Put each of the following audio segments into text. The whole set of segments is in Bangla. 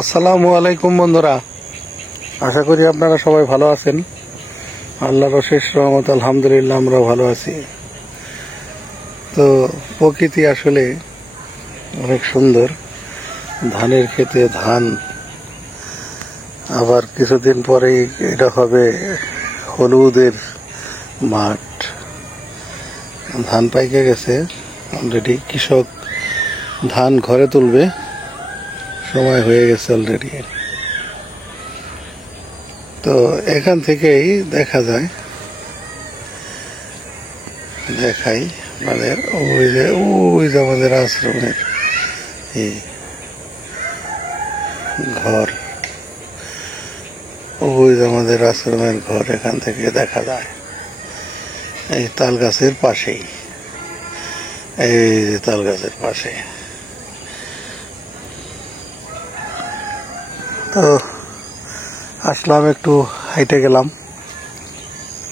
আসসালামু আলাইকুম বন্ধুরা, আশা করি আপনারা সবাই ভালো আছেন। আল্লাহর অশেষ রহমত, আলহামদুলিল্লাহ আমরাও ভালো আছি। তো প্রকৃতি আসলে অনেক সুন্দর। ধানের ক্ষেতে ধান, আবার কিছুদিন পরেই এটা হবে হলুদের মাঠ। ধান পাইকে গেছে অলরেডি, কৃষক ধান ঘরে তুলবে, সময় হয়ে গেছে অলরেডি। তো এখান থেকেই দেখা যায়, দেখাই আমাদের ওই যে আমাদের আশ্রমের ঘর, ওই যে আমাদের আশ্রমের ঘর, এখান থেকে দেখা যায়। এই তাল গাছের পাশেই, এই যে তাল গাছের পাশে। তো আসলাম, একটু হাইটে গেলাম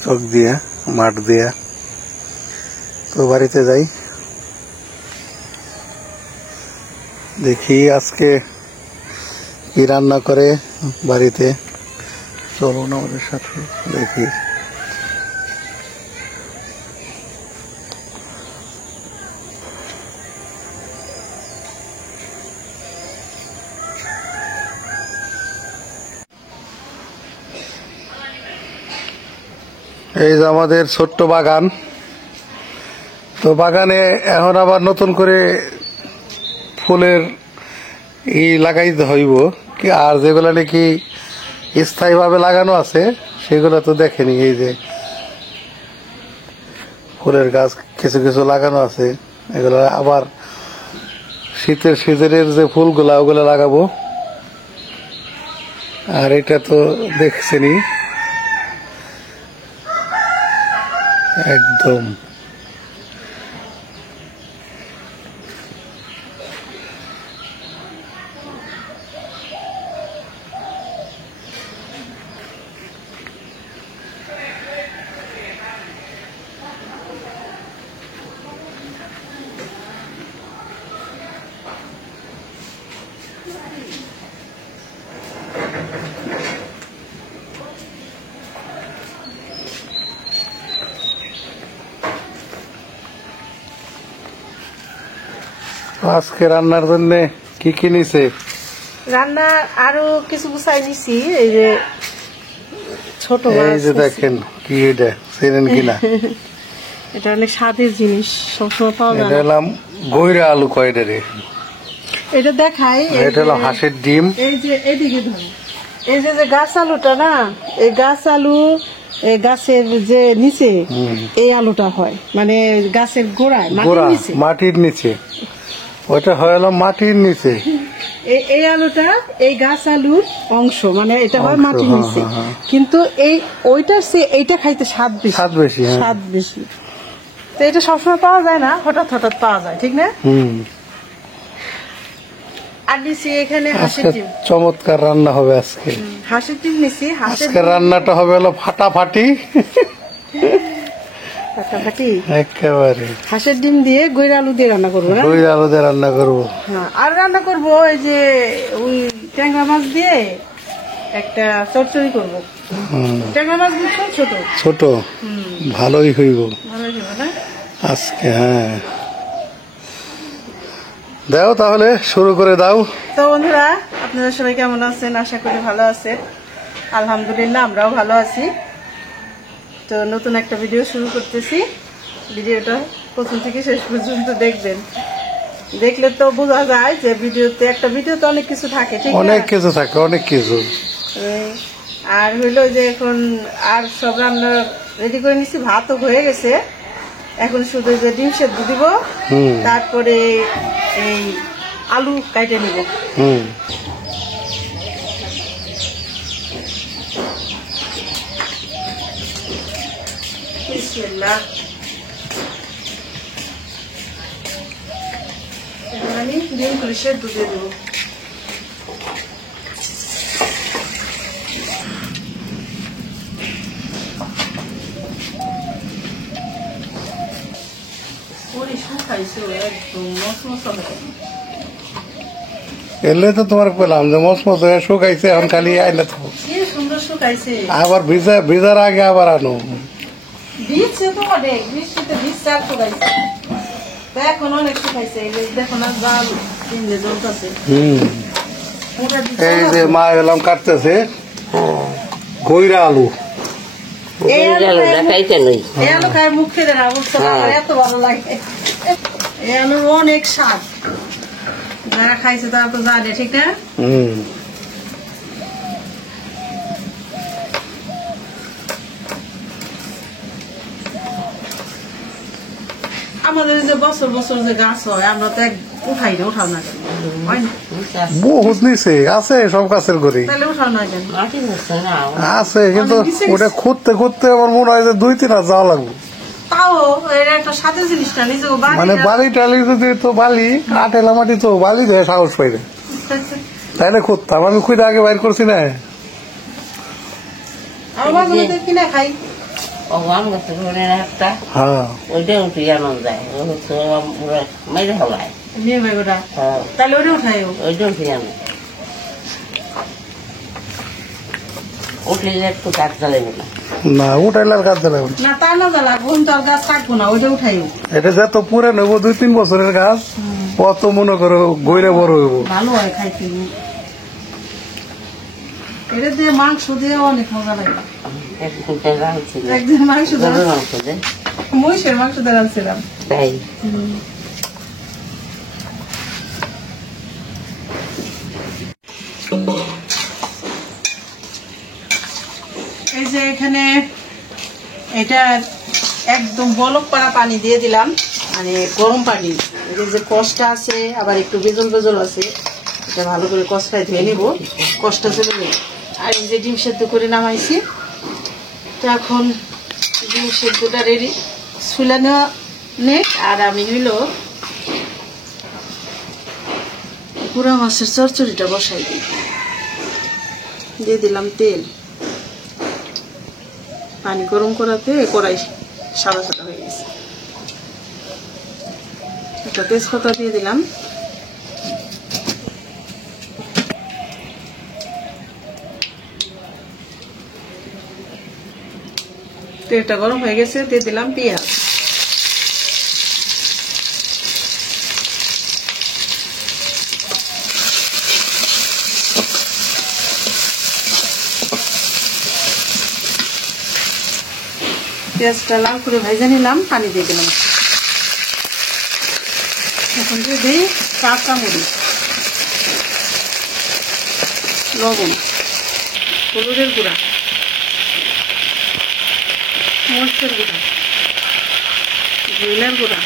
চোখ দিয়ে, মাঠ দিয়ে। তো বাড়িতে যাই, দেখি আজকে কি রান্না করে বাড়িতে। চলুন আমাদের সাথে দেখি। এই যে আমাদের ছোট্ট বাগান। তো বাগানে এখন আবার নতুন করে ফুলের লাগাইতে হইব কি, আর যেগুলো নাকি স্থায়ীভাবে লাগানো আছে সেগুলো তো দেখেনি। এই যে ফুলের গাছ কিছু কিছু লাগানো আছে, এগুলো আবার শীতের সিজনের যে ফুলগুলা ওগুলো লাগাবো। আর এটা তো দেখছেনি একদম আজকে রান্নার জন্য কি কি নিছে? রান্না আরো কিছু গুছাই নিছি। এই যে ছোট মাছ, এই যে দেখেন কি, এটা চেনেন কিনা? এটা অনেক স্বাদের জিনিস, সবসময় পাওয়া যায় এটা না। হলাম গৈরা আলু কয়টা রে, এটা দেখাই। এটা হলো হাঁসের ডিম। এই যে এদিকে ধরুন, এই যে গাছ আলুটা না, এই গাছ আলু, এই গাছের যে নিচে এই আলুটা হয়, মানে গাছের গোড়ায় মাটির নিচে, ওইটা হয় হলো মাটির নিচে। এই আলুটা এই গাছ আলুর অংশ, মানে এটা হয় মাটির নিচে। কিন্তু এই ওইটার চেয়ে এইটা খাইতে স্বাদ বেশি। স্বাদ বেশি। তো এটা সবসময় পাওয়া যায় না, হঠাৎ হঠাৎ পাওয়া যায়, ঠিক না? আর নিচে এখানে হাঁসের ডিম। চমৎকার রান্না হবে আজকে। হাঁসের ডিম নিচি। আজকে রান্নাটা হবে হলো ফাটাফাটি, একেবারে। হাঁসের ডিম দিয়ে গৈরা আলু দিয়ে রান্না করবো না? গৈরা আলু দিয়ে রান্না করবো। হ্যাঁ, আর রান্না করবো এই যে ওই ট্যাংরা মাছ দিয়ে একটা চচ্চড়ি করবো। ট্যাংরা মাছ বুঝছো, ছোট ছোট, ভালোই হইব না আজকে। হ্যাঁ, দাও তাহলে, শুরু করে দাও। তো বন্ধুরা, আপনারা সবাই কেমন আছেন? আশা করি ভালো আছেন। আলহামদুলিল্লাহ আমরাও ভালো আছি। তো নতুন একটা ভিডিও শুরু করতেছি। ভিডিওটা প্রথম থেকে শেষ পর্যন্ত দেখবেন, দেখলে তো বোঝা যায় যে একটা ভিডিওতে অনেক কিছু থাকে, ঠিক আছে? অনেক কিছু থাকে, অনেক কিছু। আর হইলো যে এখন আর সব রান্না রেডি করে নিচ্ছি, ভাতও হয়ে গেছে। এখন শুধু যে ডিম সেদ্ধ দিব, তারপরে এই আলু কাটে নিব। এখন আমি ডিমগুলি সেদ্ধ দিয়ে দেবো। শুকাইছে একদম মশমশা হয়ে। এলে তো তোমার পেলাম যে মসমস হয়ে শুকাইছে, এখন খালি আইলে তো কি সুন্দর শুকাইছে। আবার ভিজার আগে আবার আনো। বীজছে তো অনেক, বৃষ্টিতে বীজ চার শুকাইছে, তো এখন অনেক শুকাইছে। এই যে দেখো না জাল তিনজে জ্বলতেছে। এই যে মা এলাম কাটতেছে গইরা আলু। এই আলু খায় মুখ খেতে না, বুঝতে পারো এত ভালো লাগে। এই আলুর অনেক স্বাদ, যারা খাইছে তারা তো জানে, ঠিক না? আমাদের যে বছর বছর যে গাছ হয়, আমরা তো উঠাই না, উঠাও না কেন? হয় না? বহুত নিচে আছে সব গাছের গড়ি তাহলে উঠাও না কেন? আছে, কিন্তু ওটা খুঁজতে খুঁজতে আমার মনে হয় যে 2-3 হাত যাওয়া লাগবে। তাও এটা একটা স্বাদের জিনিসটা, নিজে মানে বালি টালি যদি তো বালি আটেলা মাটি তো বালি দেয় সাহস পাই না, তাইলে খুঁজতাম। আমি খুঁজে আগে বাইর করছি না। আমার মাঝে মধ্যে কিনে খাই। হ্যাঁ নিয়ে ভাই ওটা, তাহলে ওটা উঠাই। না উঠাইলে আর কাজ দেবে না তা না জ্বালা, ঘুম তো আর গাছ কাটবো না, ওইটা উঠাই। এটা যত পুরে নেবো 2-3 বছরের গাছ, কত মনে করো গইরে বড় হইব। ভালো হয় খাইতে, এটা দিয়ে মাংস দিয়ে অনেক মজা লাগে। একদিন মাংস মহিষের মাংস দিয়ে রাঁধছিলাম। এই যে এখানে এটা একদম বলক পাড়া পানি দিয়ে দিলাম, মানে গরম পানি। এটা যে কষটা আছে, আবার একটু বেজল বেজল আছে, এটা ভালো করে কষটায় ধুয়ে নিব, কষটা চলে নেব। আর এই যে ডিম সেদ্ধ করে নামাইছি, তো এখন ডিম সেদ্ধটা রেডি, ছুলে নেওয়া নেক। আর আমি হইল পুরা মাছের চচ্চড়িটা বসাই দিই। দিয়ে দিলাম তেল, পানি গরম করাতে কড়াই সাদা সাদা হয়ে গেছে। একটা তেজপাতা দিয়ে দিলাম, তেলটা গরম হয়ে গেছে, দিয়ে দিলাম পেঁয়াজ। পেঁয়াজটা লাল করে ভেজে নিলাম, পানি দিয়ে দিলাম। এখন দিয়ে দিই কাঁচামরিচ, লবণ, হলুদের গুঁড়া, মরিচের গুঁড়া, ধনিয়ার গুঁড়া,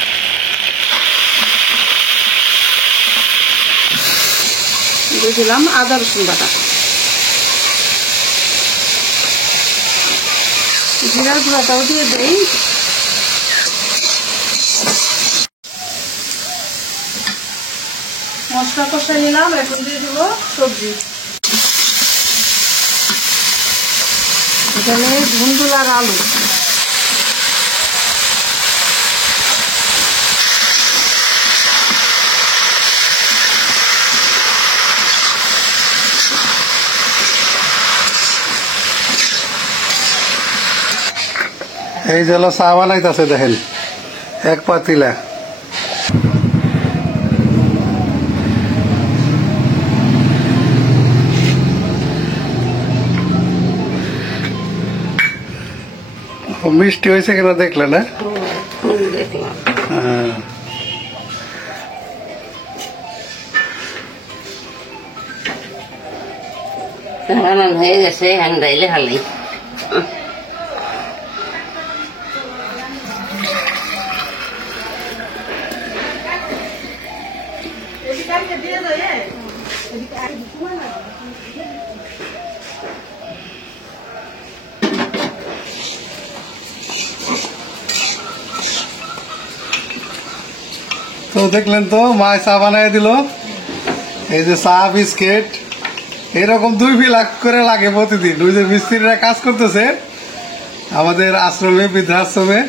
দিয়ে দিলাম আদা রসুন বাটা, জিরার গুঁড়াটাও দিয়ে দেই। মশলা কষাই নিলাম, এখন দিয়ে দিব সবজি। এখানে ধুন্দুলার আলু, এই যে হলো চা বানাইতেছে, দেখেন এক পাতিলা। মিষ্টি হয়েছে কিনা দেখলে না? হ্যাঁ হয়ে গেছে, হান্ডাইলে হালাই। তো দেখলেন তো মা চা বানাই দিল। এই যে চা বিস্কিট এরকম 2 লাখ করে লাগে প্রতিদিন। ওই যে মিস্ত্রিরা কাজ করতেছে আমাদের আশ্রমে, বৃদ্ধাশ্রমে,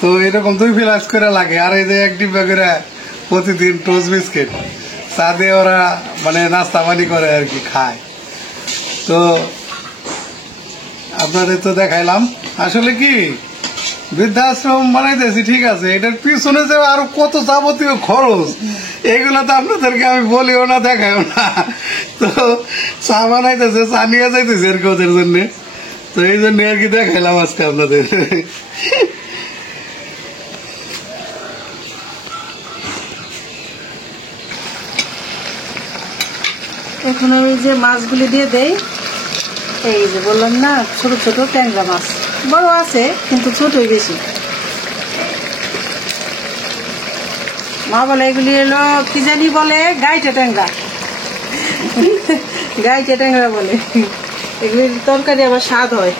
তো এরকম 2 লাখ করে লাগে। আর এই যে 1 ডিব্বা করে প্রতিদিন টোস্ট বিস্কিট, চা দিয়ে ওরা মানে নাস্তা পানি করে আর কি, খায়। তো আপনাদের তো দেখাইলাম। আসলে কি বৃদ্ধাশ্রম বানাইতেছি ঠিক আছে, এটার পিছনে যে আরো কত যাবতীয় খরচ এগুলো তো আপনাদেরকে আমি বলিও না, দেখাইও না। তো চা বানাইতেছে, চা নিয়ে যাইতেছে আর কি ওদের জন্য। তো এই জন্য আর কি দেখাইলাম আজকে আপনাদের। এখন আমি যে মাছগুলি দিয়ে দেই, এই যে বললাম না ছোট ছোট ট্যাংরা মাছ, বড় আছে কিন্তু ছোটই বেশি। মা বলে এগুলি হলো কি জানি বলে, গাইটে ট্যাংরা। গাইটে ট্যাংরা বলে। এগুলির তরকারি আবার স্বাদ হয়।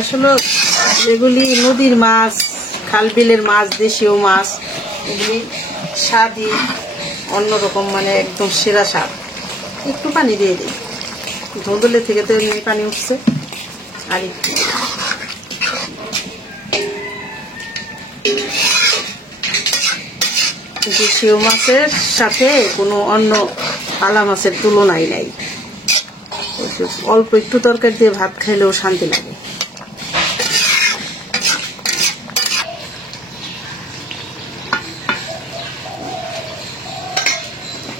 আসলে এগুলি নদীর মাছ, খাল বিলের মাছ, দেশীয় মাছ, এগুলি স্বাদই অন্যরকম, মানে একদম সেরা স্বাদ। একটু পানি দিয়ে দিই, ধুন্দুলে থেকে তো এমনি পানি উঠছে, আর একটু দেশীয় মাছের সাথে কোনো অন্য পালা মাছের তুলনাই নাই। অল্প একটু তরকারি দিয়ে ভাত খাইলেও শান্তি লাগে।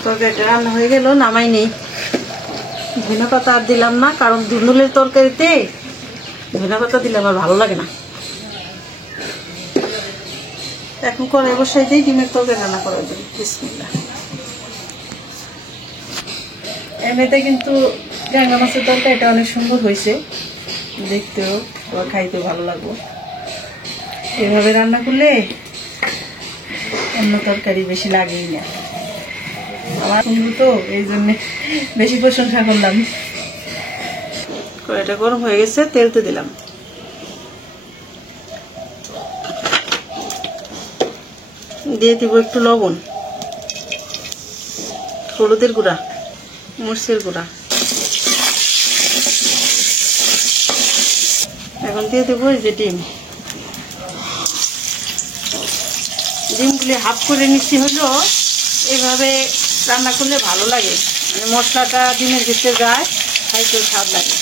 তরকারিটা রান্না হয়ে গেল, নামাই নেই। ধনে পাতা আর দিলাম না, কারণ ধুন্দুলের তরকারিতে ধনে পাতা দিলে আমার ভালো লাগে না। এখন কড়াই বসাই দিই, ডিমের তরকারি রান্না করার জন্য। বিসমিল্লাহ। এমনিতে কিন্তু ট্যাংরা মাছের তরকারিটা অনেক সুন্দর হয়েছে, দেখতেও বা খাইতেও ভালো লাগবে। এভাবে রান্না করলে অন্য তরকারি বেশি লাগেই না। আমার সুন্দর তো, এই জন্য বেশি প্রশংসা করলাম। কড়াইটা গরম হয়ে গেছে, তেলতে দিলাম। দিয়ে দিব একটু লবণ, হলুদের গুঁড়া, মরিচের গুঁড়া। এখন দিয়ে দেবো এই যে ডিম। ডিমগুলি হাফ করে নিচ্ছি, হলো এভাবে রান্না করলে ভালো লাগে, মানে মশলাটা ডিমের ভিতরে যায়, খাইতেও স্বাদ লাগে।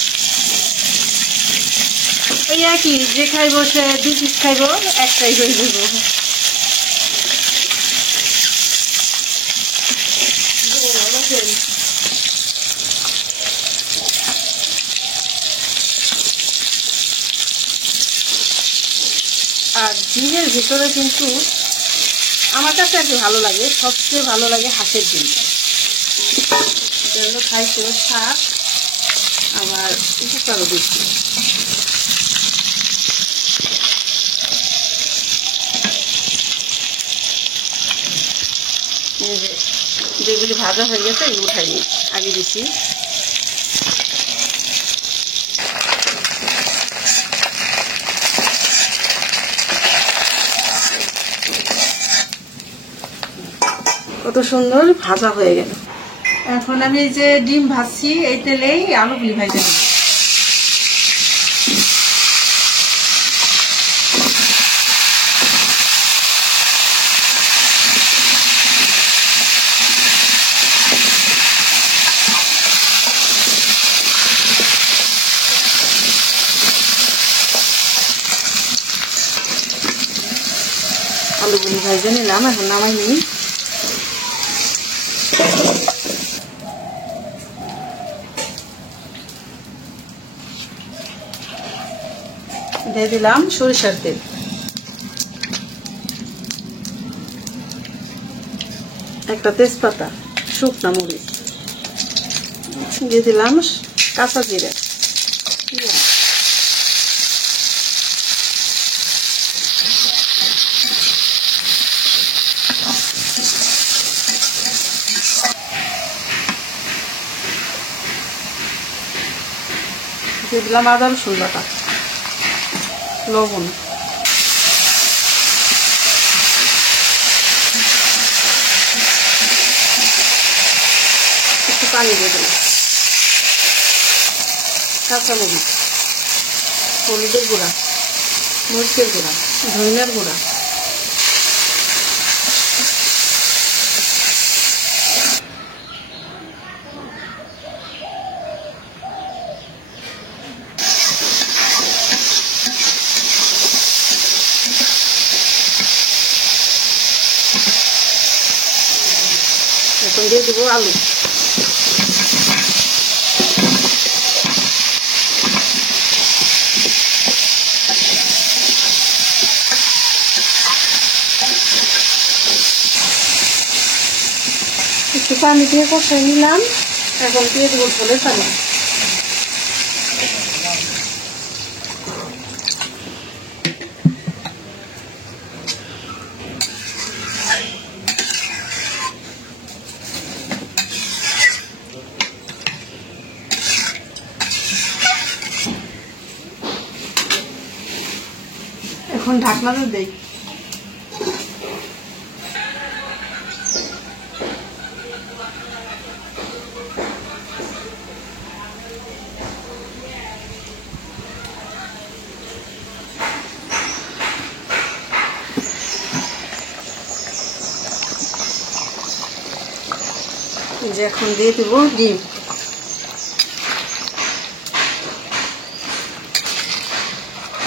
ওই একই, যে খাইব সে 2 পিস খাইব, একটাই হয়ে দেব। আর ডিমের ভিতরে কিন্তু আমার কাছে আর কি ভালো লাগে, সবচেয়ে ভালো লাগে হাঁসের ডিমটা। খাইতে শাক আবার উপকারও বেশি। যেগুলি ভাজা হয়ে গেছে এগুলো উঠাই নি, আগে দিছি। কত সুন্দর ভাজা হয়ে গেল। এখন আমি এই যে ডিম ভাজছি, এই তেলেই আলুগুলি ভাজা দিই। আলুগুলি ভাজা নিলাম, এখন নামাই নিই। দিয়ে দিলাম সরিষার তেল, একটা তেজপাতা, শুকনা মরিচ, দিয়ে দিলাম কাঁচা জিরা, দিয়ে দিলাম আদা রসুন বাটা, লবণ, একটু পানি দিয়ে দিলাম, কাঁচামরিচ, হলুদের গুঁড়া, মরিচের গুঁড়া, ধনিয়ার গুঁড়া, এখন দিয়ে দেবো আলু। একটু পানি দিয়ে কষাই নিলাম, এখন দিয়ে দেবো ঝোলের পানি। এখন ঢাকনা দিয়ে দেই। যে এখন দিয়ে দেবো ডিম।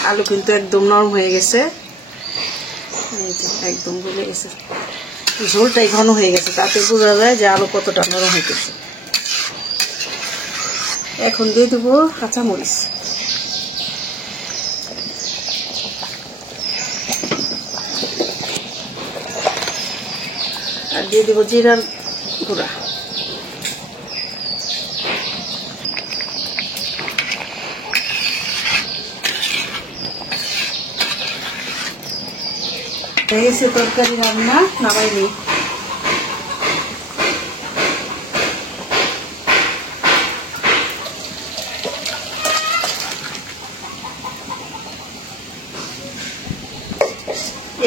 আলু কিন্তু একদম নরম হয়ে গেছে, একদম গলে গেছে, ঝোলটাই ঘন হয়ে গেছে, তাতে বোঝা যায় যে আলু কতটা নরম হইতেছে। এখন দিয়ে দেবো কাঁচামরিচ, আর দিয়ে দেবো জিরার গুঁড়া। হয়ে গেছে তরকারি রান্না, নামাই নিই।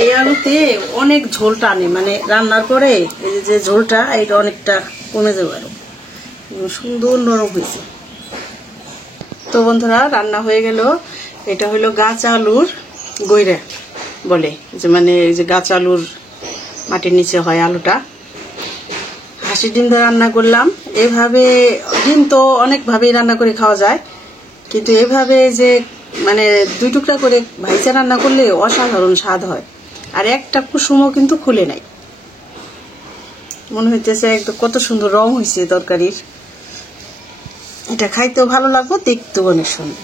এই আলুতে অনেক ঝোল টানে, মানে রান্নার পরে এই যে ঝোলটা এটা অনেকটা কমে যাবে, আরো সুন্দর নরম হয়েছে। তো বন্ধুরা রান্না হয়ে গেল। এটা হলো গাছ আলুর গৈরা বলে, যে মানে এই যে গাছ আলুর মাটির নিচে হয় আলুটা। হাঁসের ডিম দিয়ে রান্না করলাম। এভাবে ডিম তো অনেকভাবেই রান্না করে খাওয়া যায়, কিন্তু এভাবে যে মানে 2 টুকরা করে ভাইজা রান্না করলে অসাধারণ স্বাদ হয়, আর একটা কুসুমও কিন্তু খুলে নাই। মনে হইতেছে একদম কত সুন্দর রং হয়েছে তরকারির। এটা খাইতেও ভালো লাগবে, দেখতেও অনেক সুন্দর।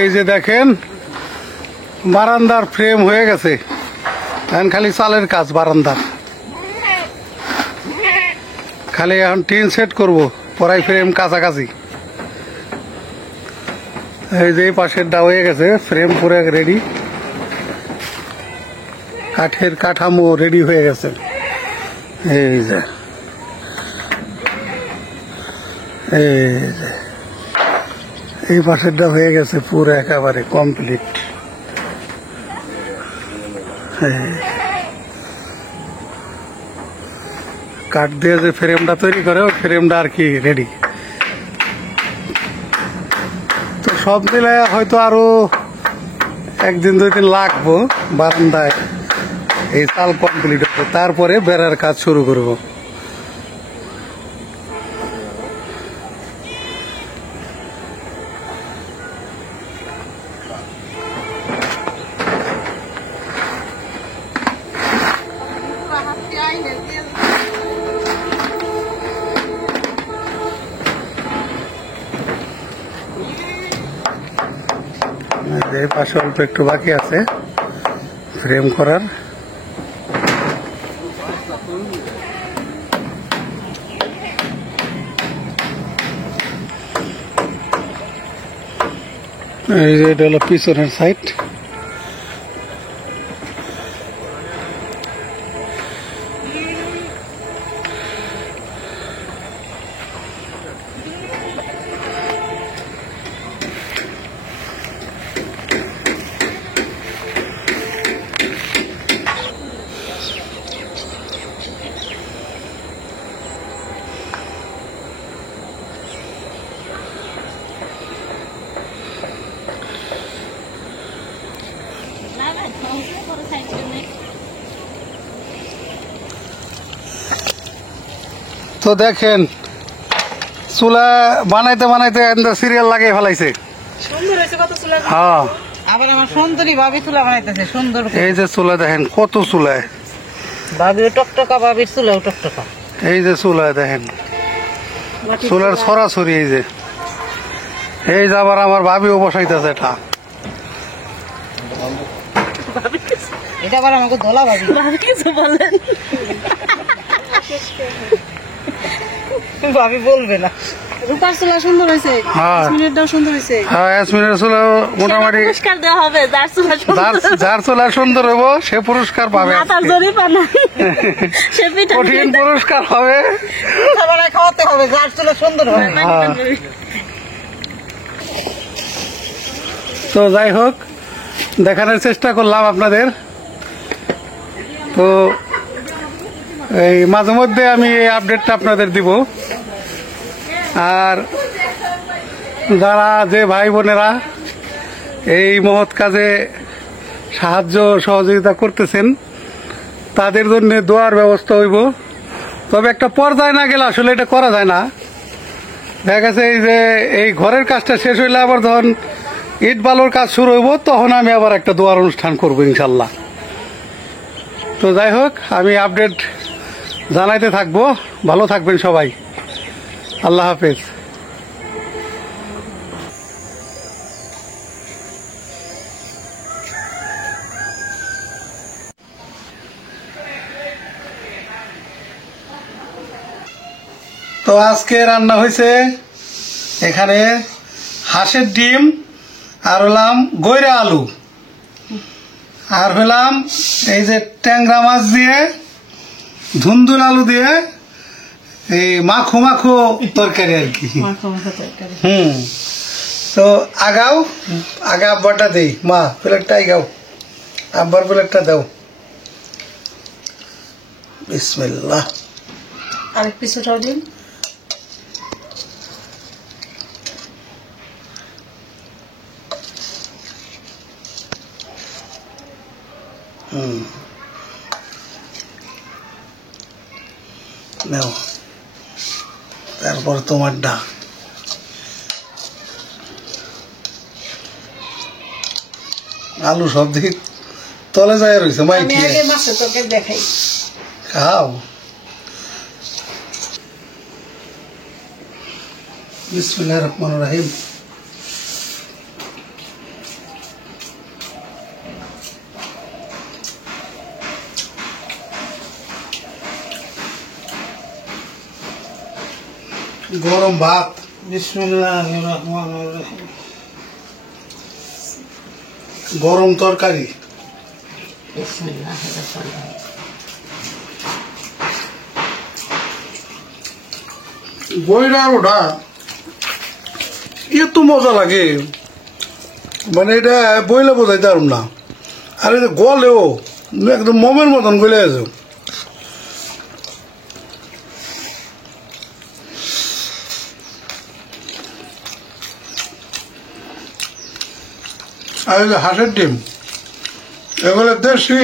এই যে দেখেন বারান্দার ফ্রেম হয়ে গেছে, এখন খালি চালের কাজ বারান্দার, খালি এখন টিন সেট করবো, পরাই ফ্রেম কাছাকাছি। এই যে পাশেরটা হয়ে গেছে, ফ্রেম পুরো রেডি, কাঠের কাঠামো রেডি হয়ে গেছে। এই যে এই পাশেরটা হয়ে গেছে পুরো একেবারে কমপ্লিট। কাঠ দিয়ে যে ফ্রেমটা তৈরি করে ওই ফ্রেমটা আর কি রেডি। তো সব মিলায় হয়তো আরো 1-2 দিন লাগবো বারান্দায় এই চাল কমপ্লিট হতে, তারপরে বেড়ার কাজ শুরু করব। এই পাশে অল্প একটু বাকি আছে ফ্রেম করার। এই যে এটা হলো পিছনের সাইড। তো দেখেন চুলা বানাইতে বানাইতে সিরিয়াল লাগিয়ে ফেলাইছে। সুন্দর হয়েছে কত চুলা। হ্যাঁ আবার আমার সুন্দরী ভাবি চুলা বানাইতেছে সুন্দর। এই যে চুলা দেখেন কত চুলায়, ভাবিও টকটকা, ভাবির চুলাও টকটকা। এই যে চুলায় দেখেন চুলার ছড়াছড়ি। এই যে আবার আমার ভাবিও বসাইতেছে এটা। এটা আবার আমাকে দোলা ভাবি। ভাবি কিছু বলেন, ভাবি বলবে না। রূপার চুলা সুন্দর হয়েছে, হ্যাঁ মিনিটটাও সুন্দর হয়েছে। হ্যাঁ ইয়াসমিনের চুলা মোটামুটি পুরস্কার দেওয়া হবে, যার চুলা সুন্দর, যার চুলা সুন্দর হইব সে পুরস্কার পাবে। মাথার জরিমানা সে পিঠা কঠিন পুরস্কার হবে, খাবার খাওয়াতে হবে যার চুলা সুন্দর হবে। হ্যাঁ। তো যাই হোক দেখানোর চেষ্টা করলাম আপনাদের। তো এই মাঝে মধ্যে আমি এই আপডেটটা আপনাদের দিব। আর যারা যে ভাই বোনেরা এই মহৎ কাজে সাহায্য সহযোগিতা করতেছেন তাদের জন্য দোয়ার ব্যবস্থা হইব। তবে একটা পর্যায়ে না গেলে আসলে এটা করা যায় না। দেখা গেছে এই যে এই ঘরের কাজটা শেষ হইলে আবার যখন ইট বালুর কাজ শুরু হইব তখন আমি আবার একটা দোয়ার অনুষ্ঠান করবো ইনশাল্লাহ। তো যাই হোক আমি আপডেট জানাইতে থাকবো। ভালো থাকবেন সবাই, আল্লাহ হাফেজ। তো আজকে রান্না হয়েছে এখানে হাঁসের ডিম, আর হলাম গৈরা আলু, আর হলাম এই যে ট্যাংরা মাছ দিয়ে ধুন্দুল আলু দিয়ে এই মাখো মাখো তরকারি আর কি। তো আগাও আগে আব্বারটা দেই, মা প্লেটটা আগাও, আব্বার প্লেটটা দাও। বিসমিল্লাহ। আরেক পিস উঠাও দিন। নাও তারপর তোমারটা। আলু সব দিকে তলে যায় রয়েছে মাই আমি আগে মাছের তরকারি দেখাই। খাও। বিসমিল্লাহির রহমানির রহিম। গরম ভাত। বিসমিল্লাহির রহমানির রহিম। গরম তরকারি। গৈরা ওটা এত মজা লাগে, মানে এটা বইলে বোঝাইতে পারব না। আর এটা গলেও একদম মোমের মতন গলে আছে। আর এই যে হাঁসের ডিম, এগুলো দেশি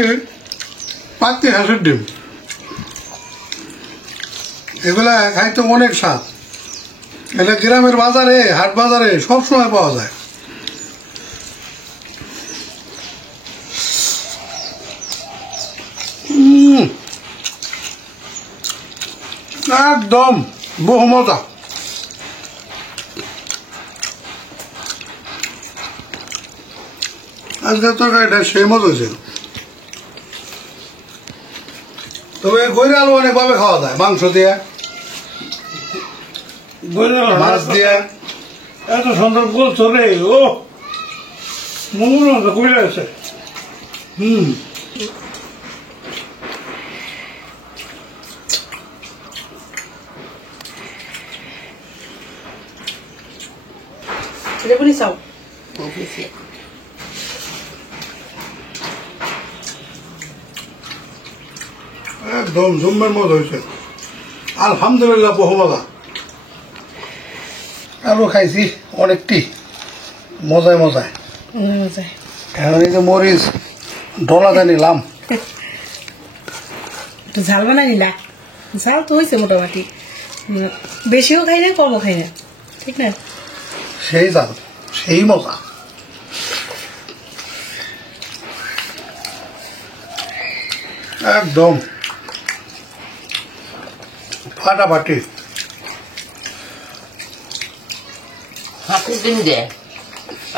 পাতি হাঁসের ডিম, এগুলা খাইতে অনেক স্বাদ। এটা গ্রামের বাজারে, হাট বাজারে সবসময় পাওয়া যায়। একদম বহু মজা। আজকে তরকারিটা সেই মজা হয়েছে। তবে গৈরা আলু অনেকভাবে খাওয়া যায়, মাংস দিয়ে, মাছ দিয়ে। এত সুন্দর বলছো রে, ও মনে মতো কইরা আছে। লেবুনি চাও। একদম জম্মের মজা হয়েছে, আলহামদুলিল্লাহ বহু মজা। আলু খাইছি অনেকটি, মজায় মজায়। এখন এই যে মরিচ ডলাতে নিলাম। একটু ঝাল বানাই নিলা, ঝাল তো হয়েছে মোটামুটি, বেশিও খাই না কমও খাই না, ঠিক না? সেই জাল, সেই মজা। একদম ফাটাফাটি। হাতের দিন দে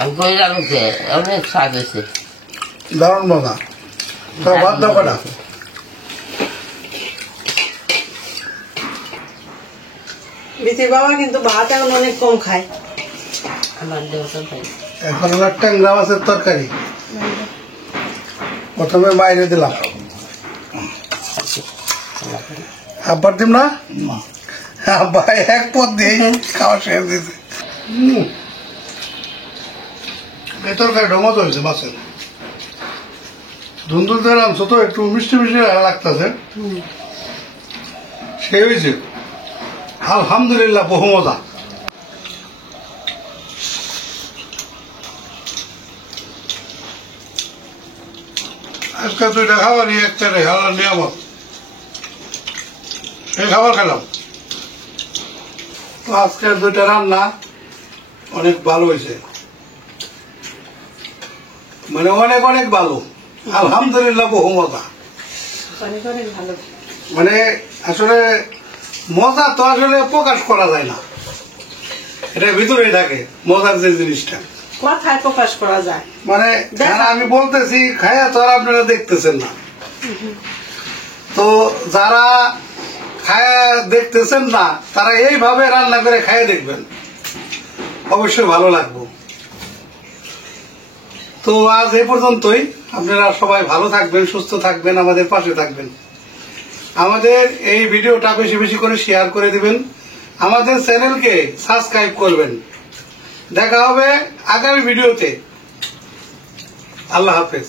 আর বইয়ের আলুতে অনেক স্বাদ হয়েছে। দারুণ মজা। তো ভাত দাও কটা? বিথির বাবা কিন্তু ভাত এখন অনেক কম খায়। আমার দেওয়া তো ভাই এখন হলো ট্যাংরা মাছের তরকারি। প্রথমে বাইরে দিলাম, আব্বার দিম না, আব্বা এক পদ দিয়ে খাওয়া শেষ দিতে। এই তরকারি ঢমত হয়েছে মাছের, ধুন্দুল দিয়ে আনছো তো একটু মিষ্টি মিষ্টি লাগতেছে, সে হয়েছে আলহামদুলিল্লাহ, বহু মজা। আজকে দুইটা খাবারই একটা খাওয়ার নিয়ামত, সেই খাবার খেলাম। তো আজকের দুইটা রান্না অনেক ভালো হয়েছে, মানে অনেক অনেক ভালো, আলহামদুলিল্লাহ, বহু মজা। অনেক অনেক ভালো। মানে আসলে মজা তো আসলে প্রকাশ করা যায় না, এটা ভিতরেই থাকে মজার যে জিনিসটা, কথায় প্রকাশ করা যায়। মানে আমি বলতেছি খায়া তো আর আপনারা দেখতেছেন না, তো যারা খায়া দেখতেছেন না তারা এইভাবে রান্না করে খাইয়ে দেখবেন, অবশ্যই ভালো লাগবে। তো আজ এই পর্যন্তই, আপনারা সবাই ভালো থাকবেন, সুস্থ থাকবেন, আমাদের পাশে থাকবেন, আমাদের এই ভিডিওটা বেশি বেশি করে শেয়ার করে দিবেন, আমাদের চ্যানেলকে সাবস্ক্রাইব করবেন। দেখা হবে আগামী ভিডিওতে। আল্লাহ হাফেজ।